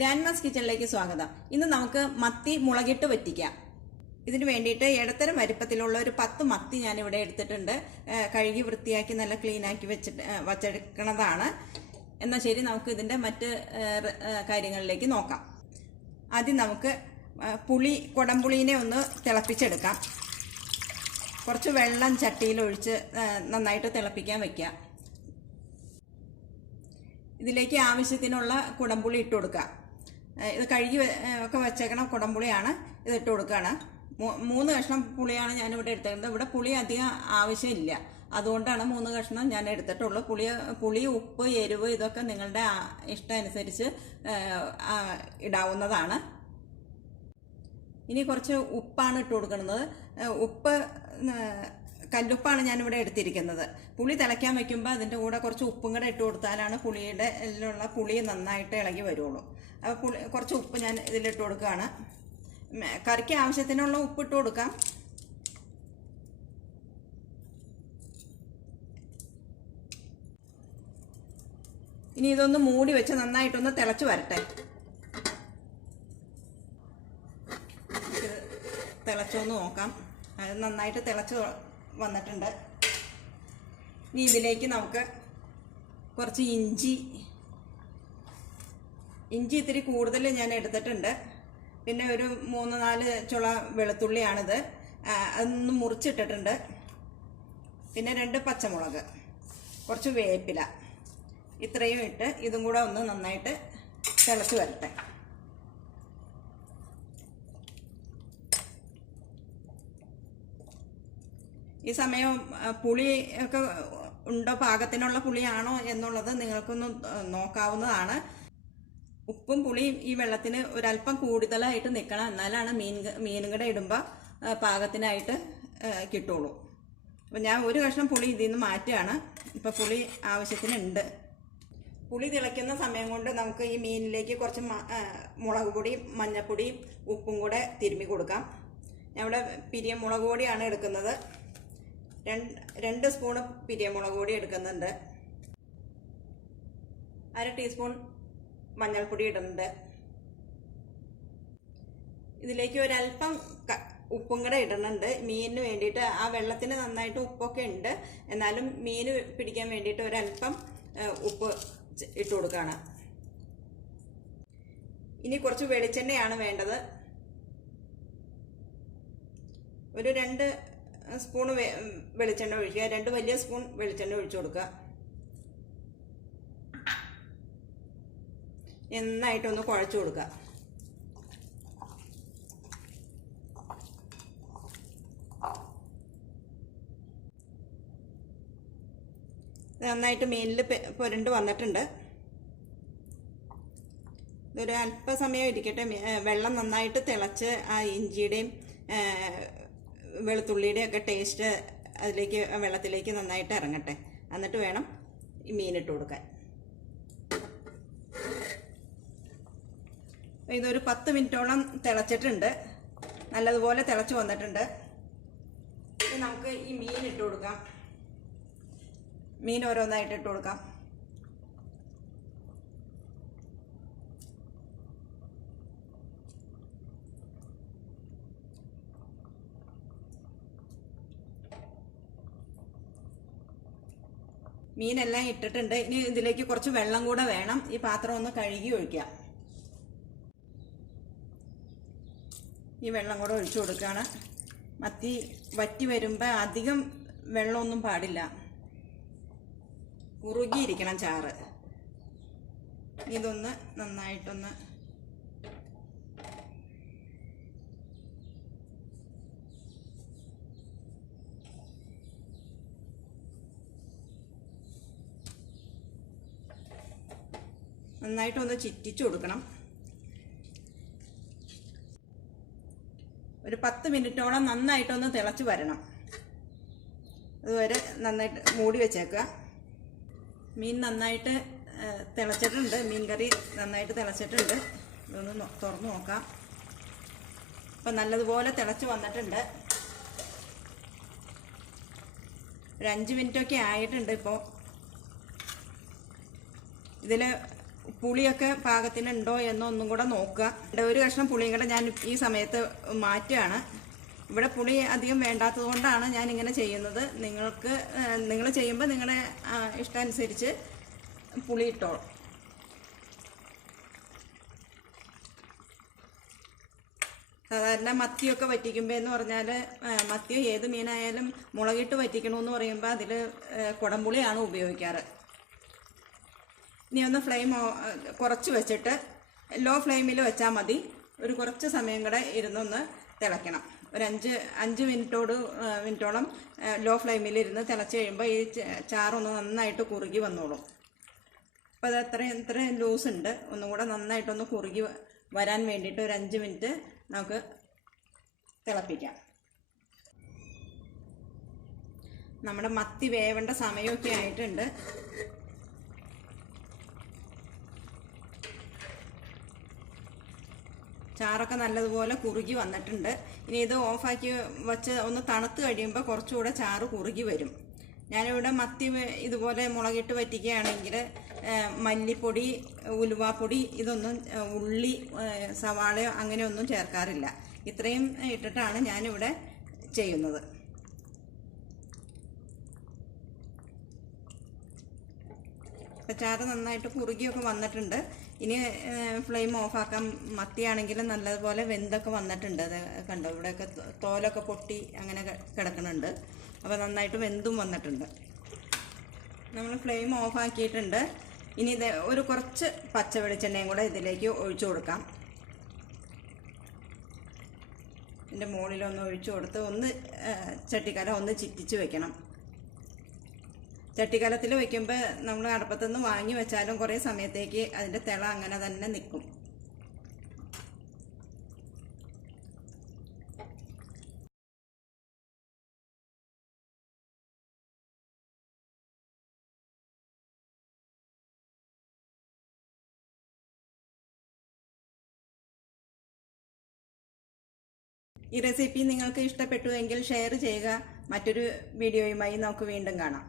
Grandmas കിച്ചണിലേക്ക് സ്വാഗതം. ഇന്ന് നമുക്ക് മത്തി മുളകിട്ട് വറ്റിക്കാം. ഇതിന് വേണ്ടിയിട്ട് ഇടത്തരം വലിപ്പത്തിലുള്ള ഒരു 10 മത്തി ഞാൻ ഇവിടെ എടുത്തിട്ടുണ്ട്. കഴുകി വൃത്തിയാക്കി നല്ല ക്ലീൻ ആക്കി വച്ചെടുക്കുന്നതാണ്. എന്നാൽ ശരി, നമുക്ക് ഇതിന്റെ മറ്റ് കാര്യങ്ങളിലേക്ക് നോക്കാം. ആദ്യം നമുക്ക് കുടംപുളീനെ ഒന്ന് തിളപ്പിച്ചെടുക്കാം. കുറച്ച് വെള്ളം ചട്ടിയിലൊഴിച്ച് നന്നായിട്ട് തിളപ്പിക്കാൻ വെക്കാം. ഇതിലേക്ക് ആവശ്യത്തിനുള്ള കുടംപുളി ഇട്ട് കൊടുക്കുക. ഇത് കഴുകി ഒക്കെ വെച്ചേക്കണ കുടംപുളിയാണ്, ഇത് ഇട്ട് കൊടുക്കുകയാണ്. 3 കഷ്ണം പുളിയാണ് ഞാനിവിടെ എടുത്തേക്കുന്നത്. ഇവിടെ പുളി അധികം ആവശ്യമില്ല, അതുകൊണ്ടാണ് 3 കഷ്ണം ഞാൻ എടുത്തിട്ടുള്ളൂ. പുളി, ഉപ്പ്, എരിവ് ഇതൊക്കെ നിങ്ങളുടെ ഇഷ്ടം അനുസരിച്ച് ഇടാവുന്നതാണ്. ഇനി കുറച്ച് ഉപ്പാണ് ഇട്ട് കൊടുക്കുന്നത്. ഉപ്പ് കല്ലുപ്പാണ് ഞാനിവിടെ എടുത്തിരിക്കുന്നത്. പുളി തിളയ്ക്കാൻ വെക്കുമ്പോൾ അതിൻ്റെ കൂടെ കുറച്ച് ഉപ്പും കൂടെ ഇട്ട് കൊടുത്താലാണ് പുളി നന്നായിട്ട് ഇളകി വരുള്ളൂ. അപ്പോൾ കുറച്ച് ഉപ്പ് ഞാൻ ഇതിലിട്ട് കൊടുക്കുകയാണ്. കറിക്ക് ആവശ്യത്തിനുള്ള ഉപ്പ് ഇട്ട് കൊടുക്കാം. ഇനി ഇതൊന്ന് മൂടി വെച്ച് നന്നായിട്ടൊന്ന് തിളച്ച് വരട്ടെ. തിളച്ചൊന്ന് നോക്കാം. അത് നന്നായിട്ട് തിളച്ച് വന്നിട്ടുണ്ട്. ഇനി ഇതിലേക്ക് നമുക്ക് കുറച്ച് ഇഞ്ചി ഇത്തിരി കൂടുതൽ ഞാൻ എടുത്തിട്ടുണ്ട്. പിന്നെ ഒരു 3-4 ചുള വെളുത്തുള്ളിയാണിത്, അതൊന്ന് മുറിച്ചിട്ടിട്ടുണ്ട്. പിന്നെ 2 പച്ചമുളക്, കുറച്ച് വേപ്പില, ഇത്രയും ഇട്ട് ഇതും കൂടെ ഒന്ന് നന്നായിട്ട് തിളച്ച് വരട്ടെ. ഈ സമയം പുളി ഒക്കെ ഉണ്ടോ, പാകത്തിനുള്ള പുളിയാണോ എന്നുള്ളത് നിങ്ങൾക്കൊന്ന് നോക്കാവുന്നതാണ്. ഉപ്പും പുളിയും ഈ വെള്ളത്തിന് ഒരല്പം കൂടുതലായിട്ട് നിൽക്കണം, എന്നാലാണ് മീനും കൂടെ ഇടുമ്പോൾ പാകത്തിനായിട്ട് കിട്ടുള്ളൂ. അപ്പം ഞാൻ 1 കഷ്ണം പുളി ഇതിൽ നിന്ന് മാറ്റുകയാണ്. ഇപ്പം പുളി ആവശ്യത്തിനുണ്ട്. പുളി തിളയ്ക്കുന്ന സമയം കൊണ്ട് നമുക്ക് ഈ മീനിലേക്ക് കുറച്ച് മുളക് പൊടിയും മഞ്ഞൾപ്പൊടിയും ഉപ്പും കൂടെ തിരുമ്മി കൊടുക്കാം. ഞാൻ ഇവിടെ പിരിയമുളക് പൊടിയാണ് എടുക്കുന്നത്. 2 സ്പൂണ് പിരിയമുളക് പൊടി എടുക്കുന്നുണ്ട്. 1/2 ടീസ്പൂൺ മഞ്ഞൾപ്പൊടി ഇടുന്നുണ്ട്. ഇതിലേക്ക് ഒരല്പം ഉപ്പും കൂടെ ഇടുന്നുണ്ട് മീനിന് വേണ്ടിയിട്ട്. ആ വെള്ളത്തിന് നന്നായിട്ട് ഉപ്പൊക്കെ ഉണ്ട്, എന്നാലും മീന് പിടിക്കാൻ വേണ്ടിയിട്ട് ഒരല്പം ഉപ്പ് ഇട്ട് കൊടുക്കുകയാണ്. ഇനി കുറച്ച് വെളിച്ചെണ്ണയാണ് വേണ്ടത്. ഒരു 2 സ്പൂൺ വെളിച്ചെണ്ണ ഒഴിക്കുക. 2 വലിയ സ്പൂൺ വെളിച്ചെണ്ണ ഒഴിച്ചു കൊടുക്കുക. നന്നായിട്ടൊന്ന് കുഴച്ചു കൊടുക്കുക. നന്നായിട്ട് മീനിൽ പുരണ്ട് വന്നിട്ടുണ്ട്. ഇതൊരു അല്പസമയം ഇരിക്കട്ടെ. വെള്ളം നന്നായിട്ട് തിളച്ച് ആ ഇഞ്ചിയുടെയും വെളുത്തുള്ളിയുടെ ഒക്കെ ടേസ്റ്റ് വെള്ളത്തിലേക്ക് നന്നായിട്ട് ഇറങ്ങട്ടെ. എന്നിട്ട് വേണം ഈ മീനിട്ട് കൊടുക്കാൻ. ഇതൊരു 10 മിനിറ്റോളം തിളച്ചിട്ടുണ്ട്. നല്ലതുപോലെ തിളച്ച് വന്നിട്ടുണ്ട്. ഇനി നമുക്ക് ഈ മീൻ ഇട്ട് കൊടുക്കാം. മീൻ ഓരോന്നായിട്ട് ഇട്ട് കൊടുക്കാം. മീനെല്ലാം ഇട്ടിട്ടുണ്ട്. ഇനി ഇതിലേക്ക് കുറച്ച് വെള്ളം കൂടെ വേണം. ഈ പാത്രം ഒന്ന് കഴുകി ഒഴിക്കാം. ഈ വെള്ളം കൂടെ ഒഴിച്ചു കൊടുക്കുകയാണ്. മത്തി വറ്റി വരുമ്പോൾ അധികം വെള്ളമൊന്നും പാടില്ല, കുറുകിയിരിക്കണം ചാറ്. ഇതൊന്ന് നന്നായിട്ടൊന്ന് ചിറ്റിച്ചു കൊടുക്കണം. ഒരു 10 മിനിറ്റോളം നന്നായിട്ടൊന്ന് തിളച്ച് വരണം. അതുവരെ നന്നായിട്ട് മൂടി വെച്ചേക്കുക. മീൻ നന്നായിട്ട് തിളച്ചിട്ടുണ്ട്. മീൻ കറി നന്നായിട്ട് തിളച്ചിട്ടുണ്ട്. ഇതൊന്ന് തുറന്ന് നോക്കാം. അപ്പം നല്ലതുപോലെ തിളച്ച് വന്നിട്ടുണ്ട്. ഒരു 5 മിനിറ്റൊക്കെ ആയിട്ടുണ്ട്. ഇപ്പോൾ ഇതിൽ പുളിയൊക്കെ പാകത്തിനുണ്ടോ എന്നൊന്നും കൂടെ നോക്കുക. ഒരു കഷ്ണം പുളിയും കൂടെ ഞാൻ ഈ സമയത്ത് മാറ്റുകയാണ്. ഇവിടെ പുളി അധികം വേണ്ടാത്തത് കൊണ്ടാണ് ഞാൻ ഇങ്ങനെ ചെയ്യുന്നത്. നിങ്ങൾ ചെയ്യുമ്പോൾ നിങ്ങളുടെ ഇഷ്ടമനുസരിച്ച് പുളി ഇട്ടോളൂ. സാധാരണ മത്തിയൊക്കെ വറ്റിക്കുമ്പോൾ എന്ന് പറഞ്ഞാൽ മത്തിയോ ഏത് മീനായാലും മുളകിട്ട് വറ്റിക്കണമെന്ന് പറയുമ്പോൾ അതിൽ കുടംപുളിയാണ് ഉപയോഗിക്കാറ്. ഇനി ഒന്ന് ഫ്ലെയിം കുറച്ച് വെച്ചിട്ട് ലോ ഫ്ലെയിമിൽ വെച്ചാൽ മതി. ഒരു കുറച്ച് സമയം കൂടെ ഇരുന്നൊന്ന് തിളയ്ക്കണം. ഒരു അഞ്ച് മിനിറ്റോളം ലോ ഫ്ലെയിമിൽ ഇരുന്ന് തിളച്ച് കഴിയുമ്പോൾ ഈ ചാറൊന്ന് നന്നായിട്ട് കുറുകി വന്നോളും. അപ്പോൾ അത് ഇത്രയും ലൂസ് ഉണ്ട്. ഒന്നും കൂടെ നന്നായിട്ടൊന്ന് കുറുകി വരാൻ വേണ്ടിയിട്ട് ഒരു 5 മിനിറ്റ് നമുക്ക് തിളപ്പിക്കാം. നമ്മുടെ മത്തി വേവേണ്ട സമയമൊക്കെ ആയിട്ടുണ്ട്. ചാറൊക്കെ നല്ലതുപോലെ കുറുകി വന്നിട്ടുണ്ട്. ഇനി ഇത് ഓഫാക്കി വെച്ച് ഒന്ന് തണുത്ത് കഴിയുമ്പോൾ കുറച്ചുകൂടെ ചാറ് കുറുകി വരും. ഞാനിവിടെ മത്തി ഇതുപോലെ മുളകിട്ട് വറ്റിക്കുകയാണെങ്കിൽ മല്ലിപ്പൊടി, ഉലുവാപ്പൊടി, ഇതൊന്നും ഉള്ളി, സവാളയോ അങ്ങനെയൊന്നും ചേർക്കാറില്ല. ഇത്രയും ഇട്ടിട്ടാണ് ഞാനിവിടെ ചെയ്യുന്നത്. ചാറ് നന്നായിട്ട് കുറുകിയൊക്കെ വന്നിട്ടുണ്ട്. ഇനി ഫ്ലെയിം ഓഫാക്കാം. മത്തിയാണെങ്കിലും നല്ലതുപോലെ വെന്തൊക്കെ വന്നിട്ടുണ്ട്. അത് കണ്ടോ, ഇവിടെയൊക്കെ തോലൊക്കെ പൊട്ടി അങ്ങനെ കിടക്കുന്നുണ്ട്. അപ്പോൾ നന്നായിട്ട് വെന്തും വന്നിട്ടുണ്ട്. നമ്മൾ ഫ്ലെയിം ഓഫാക്കിയിട്ടുണ്ട്. ഇനി ഇത് ഒരു കുറച്ച് പച്ച വെളിച്ചെണ്ണയും കൂടെ ഇതിലേക്ക് ഒഴിച്ചു കൊടുക്കാം. ഇതിൻ്റെ മുകളിലൊന്ന് ഒഴിച്ചു കൊടുത്ത് ഒന്ന് ചട്ടിക്കല ഒന്ന് ചിറ്റിച്ച് വെക്കണം. ചട്ടിക്കലത്തിൽ വയ്ക്കുമ്പോൾ നമ്മൾ അടുപ്പത്തുനിന്ന് വാങ്ങി വെച്ചാലും കുറേ സമയത്തേക്ക് അതിൻ്റെ തിള അങ്ങനെ തന്നെ നിൽക്കും. ഈ റെസിപ്പി നിങ്ങൾക്ക് ഇഷ്ടപ്പെട്ടുവെങ്കിൽ ഷെയർ ചെയ്യുക. മറ്റൊരു വീഡിയോയുമായി നമുക്ക് വീണ്ടും കാണാം.